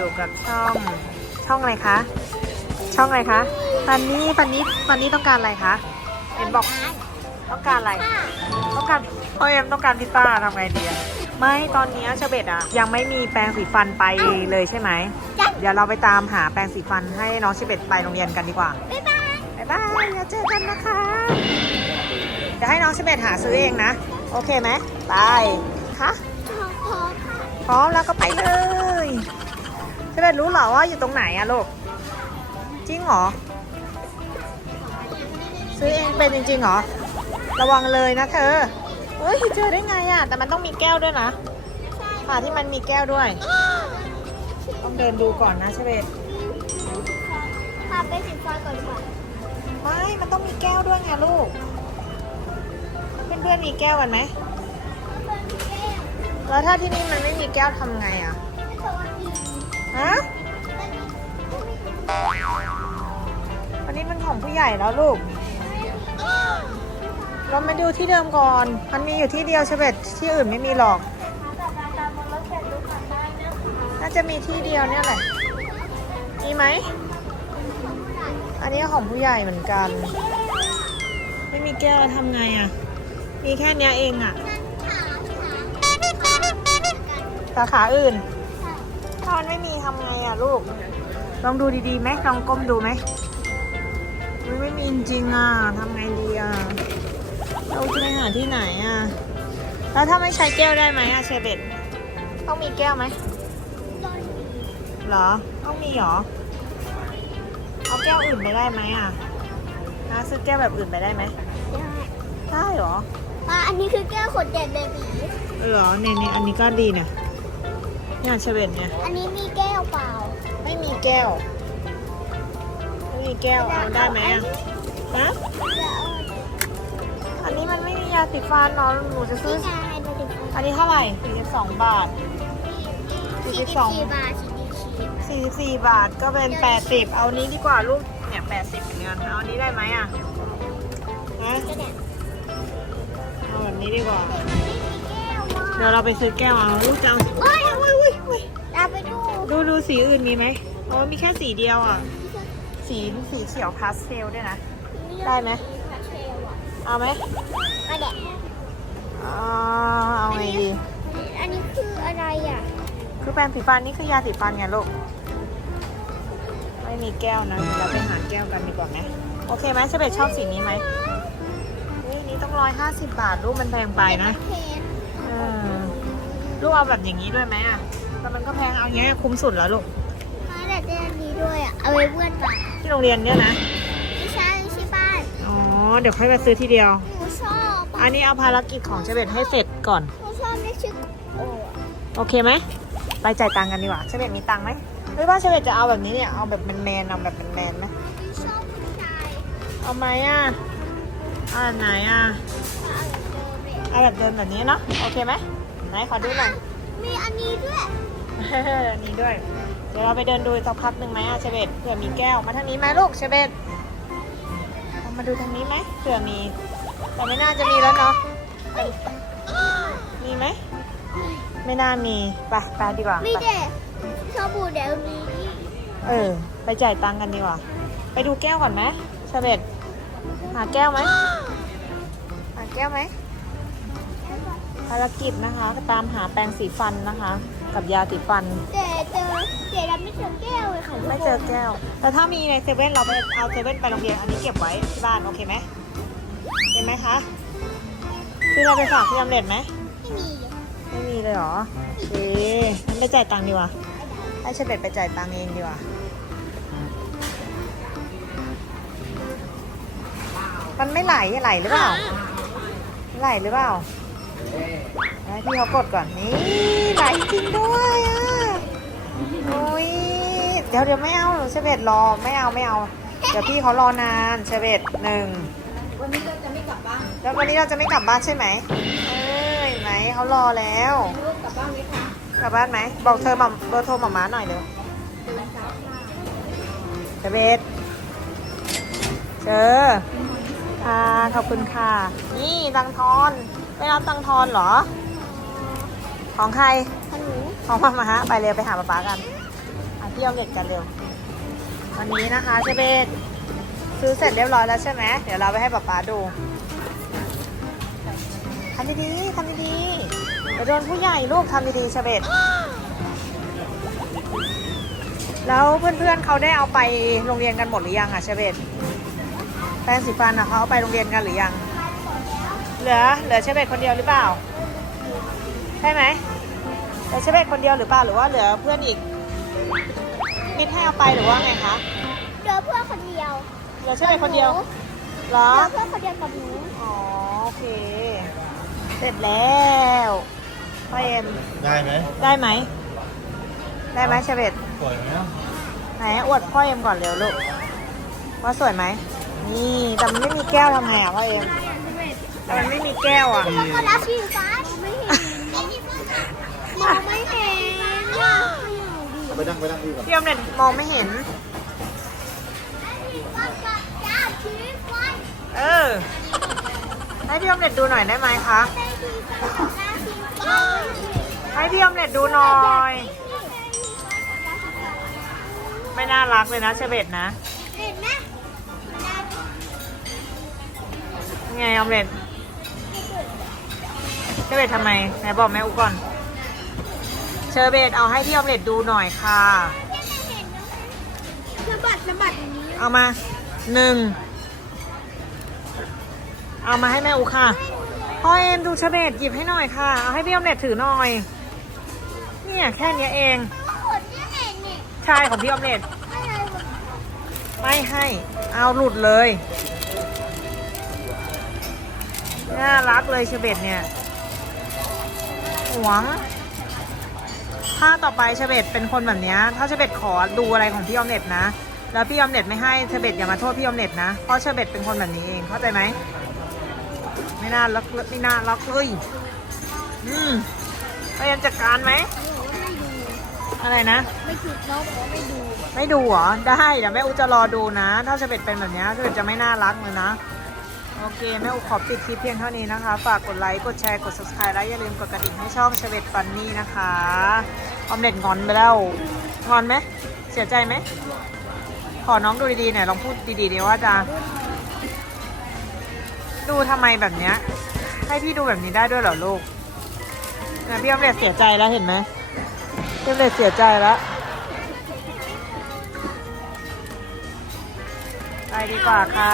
อยู่กับช่องช่องอะไรคะ ช่องอะไรคะฟันนี่ฟันนี่ฟันนี่ต้องการอะไรคะเห็นบอกต้องการอะไร ต้องการพ่อเอ็มต้องการพิซซ่าทำไงดีอะไม่ตอนเนี้ยเชเบตอะยังไม่มีแปรงสีฟันไปเลยใช่ไหมเดี๋ยวเราไปตามหาแปรงสีฟันให้น้องเชเบตไปโรงเรียนกันดีกว่าบ๊ายบายบ๊ายบายเดี๋ยวเจอกันนะคะเดี๋ยวให้น้องเชเบตหาซื้อเองนะ โอเคไหมไปคะขอขอค่ะพร้อมแล้วก็ไปเลย เชเบตรู้เหรอว่าอยู่ตรงไหนอะลูก จริงเหรอ ซื้อเองเป็นจริงๆเหรอ ระวังเลยนะเธอเฮ้ยเจอได้ไงอะแต่มันต้องมีแก้วด้วยนะค่ะที่มันมีแก้วด้วย ต้องเดินดูก่อนนะเชเบตพาไปสินฟอยก่อนดีกว่าไม่มันต้องมีแก้วด้วยไงลูก เพื่อนๆมีแก้วกันไหมแล้วถ้าที่นี่มันไม่มีแก้วทำไงอะ ฮะอันนี้มันของผู้ใหญ่แล้วลูก เรามาดูที่เดิมก่อน มันมีอยู่ที่เดียวเชเบตที่อื่นไม่มีหรอก น่าจะมีที่เดียวเนี่ยแหละ มีไหม อันนี้ของผู้ใหญ่เหมือนกัน ไม่มีแก้วทำไงอะ่ะ มีแค่นี้เองอะ่ะ สาขาอื่น ถ้ามันไม่มีทำไงอะ่ะลูก ลองดูดีๆไหมลองก้มดูไหมมันไม่มีจริงๆอะทำไงดีอะ เราจะไปหาที่ไหนอะ แล้วถ้าไม่ใช้แก้วได้ไหมอะเชเบตต้องมีแก้วไหมเหรอ ต้องมีเหรอ เอาแก้วอื่นไปได้ไหมอะนะซื้อแก้วแบบอื่นไปได้ไหมได้เหรอป้าอันนี้คือแก้วขวดใหญ่เบบีเหรอเนี่ยเนี่ยอันนี้ก็ดีนะ งานเฉลนี่ยอันนี้มีแก้วเปล่าไม่มีแก้ว ไม่มีแก้วเอาได้ไหมอะนะอันนี้มันไม่มียาติดฟันเนาะหนูจะซื้อ อันนี้เท่าไหร่สี่สิบสองบาท สี่สิบสอง บาทสี่สิบสี่บาทก็เป็นแปดสิบเอานี้ดีกว่าลูกเนี่ย80เหมือนกันเอาอันนี้ได้ไหมอะฮะเอาแบบนี้ดีกว่า ดี๋ยวเราไปซื้อแก้วเอาลูกจะเอาโอ้ยโอ้ยโอ้ยโอ้ยเราไปดูดูดูสีอื่นมีไหมโอ้มีแค่สีเดียวอะ สีสีเขียวพาสเทลด้วยนะ ได้ไหมเอาไหมก็เนี่ยอ่าเอาไงดี อันนี้คืออะไรอะ คือแปรงสีฟันนี่คือยาสีฟันไงลูก ไม่มีแก้วนะเราไปหาแก้วกันดีกว่าไหมโอเคไหมเชเบตชอบสีนี้ไหมนี่นี่ต้องร้อยห้าสิบบาทลูกมันแพงไปนะเคนเออ ลูกเอาแบบอย่างนี้ด้วยไหมอะแต่มันก็แพงเอาอย่างเงี้ยคุ้มสุดแล้วลูกมาแต่เจอันนี้ด้วยอะ เอาไว้เพื่อนปะที่โรงเรียนเนี่ยนะไม่ใช่ไม่ใช่บ้านอ๋อเดี๋ยวค่อยไปซื้อทีเดียว หนูชอบอะอันนี้เอาภารกิจของเชเบตให้เสร็จก่อน หนูชอบไม่ชื่อโอ้อะโอเคไหมไปจ่ายตังค์กันดีกว่าเชเบตมีตังค์ไหมหรือว่าเชเบตจะเอาแบบนี้เนี่ยเอาแบบแมนๆเอาแบบแมนๆไหมหนูชอบผู้ชายเอาไหมอะเอาแบบไหนอะเอาแบบเดิมเลยเอาแบบเดิมแบบนี้เนาะโอเคไหม ไหนขอดูหน่อยมีอันนี้ด้วยอันนี้ด้วย เดี๋ยวเราไปเดินดูสักพักหนึ่งไหมอะเชเบตเผื่อมีแก้วมาทางนี้ไหมลูกเชเบตเอามาดูทางนี้ไหมเผื่อมี แต่ไม่น่าจะมีแล้วเนาะมีไหมไม่น่ามีไปไปดีกว่ามีไปเด็กชอบบูเดี๋ยวนี้เออ ไปจ่ายตังค์กันดีกว่า ไปดูแก้วก่อนไหมเชเบตหาแก้วไหมหาแก้วไหม ภารกิจนะคะตามหาแปรงสีฟันนะคะ กับยาสีฟัน แต่เจอแต่เราไม่เจอแก้วเลยค่ะทุกคนไม่เจอแก้ว แต่ถ้ามีในเซเว่นเราไปเอาเซเว่นไปโรงเรียนอันนี้เก็บไว้ที่บ้านโอเคไหมเห็นไหมคะคือเราไปฝากพี่อำเร็จไหมไม่มีอะไม่มีเลยเหรอโอเคงั้นไปจ่ายตังค์ดีกว่าให้เชเบตไปจ่ายตังค์เองดีกว่ามันไม่ไหลไหลหรือเปล่าไหลหรือเปล่า ให้พี่เขากดก่อนนี่ไหลจริงด้วยอะโอ้ยเดี๋ยวเดี๋ยวไม่เอาเชเบตรอไม่เอาไม่เอา เดี๋ยวพี่เขารอนานเชเบตหนึ่งวันนี้เราจะไม่กลับบ้านแล้ววันนี้เราจะไม่กลับบ้านใช่ไหมเออเห็นไหมเขารอแล้วลูกกลับบ้านไหมคะกลับบ้านไหมบอกเธอมาเบอร์โทรหมาม้าหน่อยเร็วเดินกลับค่ะเชเบตเจอค่ะขอบคุณค่ะ นี่ตังทอนไม่รับตังทอนเหรอ ของใครขนมของมามาฮะ ไปเร็วไปหาป๊าป๊ากันอะพี่เอาเล็กกันเร็ว วันนี้นะคะเชเบตซื้อเสร็จเรียบร้อยแล้วใช่ไหมเดี๋ยวเราไปให้ป๊าป๊าดูทำดีๆทำดีๆเดี๋ยวโดนผู้ใหญ่ลูกทำดีๆเชเบตแล้วเพื่อนๆเขาได้เอาไปโรงเรียนกันหมดหรือยังอะเชเบตแปรงสีฟันอะเขาเอาไปโรงเรียนกันหรือยัง เหลือเหลือเชเบตคนเดียวหรือเปล่า ใช่ไหมเหลือเชเบตคนเดียวหรือเปล่าหรือว่าเหลือเพื่อนอีกมิดให้เอาไปหรือว่าไงคะเดี๋ยวเพื่อนคนเดียวเหลือเชเบตคนเดียวเหรอเดี๋ยวเพื่อนคนเดียวกับหนูอ๋อโอเค เสร็จแล้วพ่อเอ็มได้ไหมได้ไหมได้ไหมเชเบตสวยไหมอะไหนอวดพ่อเอ็มก่อนเร็วลูกว่าสวยไหมนี่แต่มันไม่มีแก้วทำไงอะพ่อเอ็มแต่มันไม่มีแก้วอะแล้วก็รับสีฟ้าไม่เห็นมองไม่เห็นอะ ไปนั่งไปนั่งดีก่อนพี่ออมเน็ตมองไม่เห็น เออ ให้พี่ออมเน็ตดูหน่อยได้ไหมคะ ให้พี่ออมเน็ตดูหน่อย ไม่น่ารักเลยนะเชเบตนะเห็นไหมไงออมเล็ตเชอร์เบตทำไมไหนบอกแม่อุก่อน เชอร์เบตเอาให้พี่ออมเล็ตดูหน่อยค่ะ สะบัดสะบัดอย่างนี้เอามาหนึ่ง เอามาให้แม่อุค่ะ พ่อเอ็มดูเชอร์เบตหยิบให้หน่อยค่ะ เอาให้พี่ออมเล็ตถือหน่อย เนี่ยแค่เนี้ยเอง ขนที่เห็นนี่ใช่ของพี่ออมเล็ตอะไรวะไม่ให้ เอาหลุดเลย น่ารักเลยเชอร์เบตเนี่ยหวง ถ้าต่อไปเชเบตเป็นคนแบบนี้ถ้าเชเบตขอดูอะไรของพี่ออมเน็ตนะ แล้วพี่ออมเน็ตไม่ให้เชเบตอย่ามาโทษพี่ออมเน็ตนะ เพราะเชเบตเป็นคนแบบนี้เอง เข้าใจไหม ไม่น่ารักไม่น่ารักเลย อืมพยายามจัดการไหม อะไรนะ ไม่ถูกน้องบอกว่าไม่ดู ไม่ดูเหรอ ได้เดี๋ยวแม่อูจะรอดูนะ ถ้าเชเบตเป็นแบบนี้เชเบตจะไม่น่ารักเลยนะโอเค แม่อูขอปิดคลิปเพียงเท่านี้นะคะ ฝากกดไลค์ กดแชร์ กด subscribe และอย่าลืมกดกระดิ่งให้ช่องเชเบตฟันนี่นะคะ ออมเล็ตงอนไปแล้ว งอนไหม เสียใจไหม ขอน้องดูดีๆหน่อยลองพูดดีๆดีว่าจะดูทำไมแบบเนี้ย ให้พี่ดูแบบนี้ได้ด้วยเหรอลูกนะพี่ออมเล็ตเสียใจแล้วเห็นไหมพี่ออมเล็ตเสียใจแล้วไปดีกว่าค่ะ